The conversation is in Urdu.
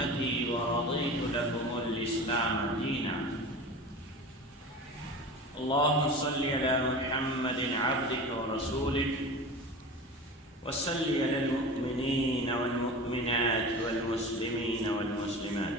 نعمتي ورضيت لكم الإسلام دينا اللهم صل على محمد عبدك ورسولك وصل على المؤمنين والمؤمنات والمسلمين والمسلمات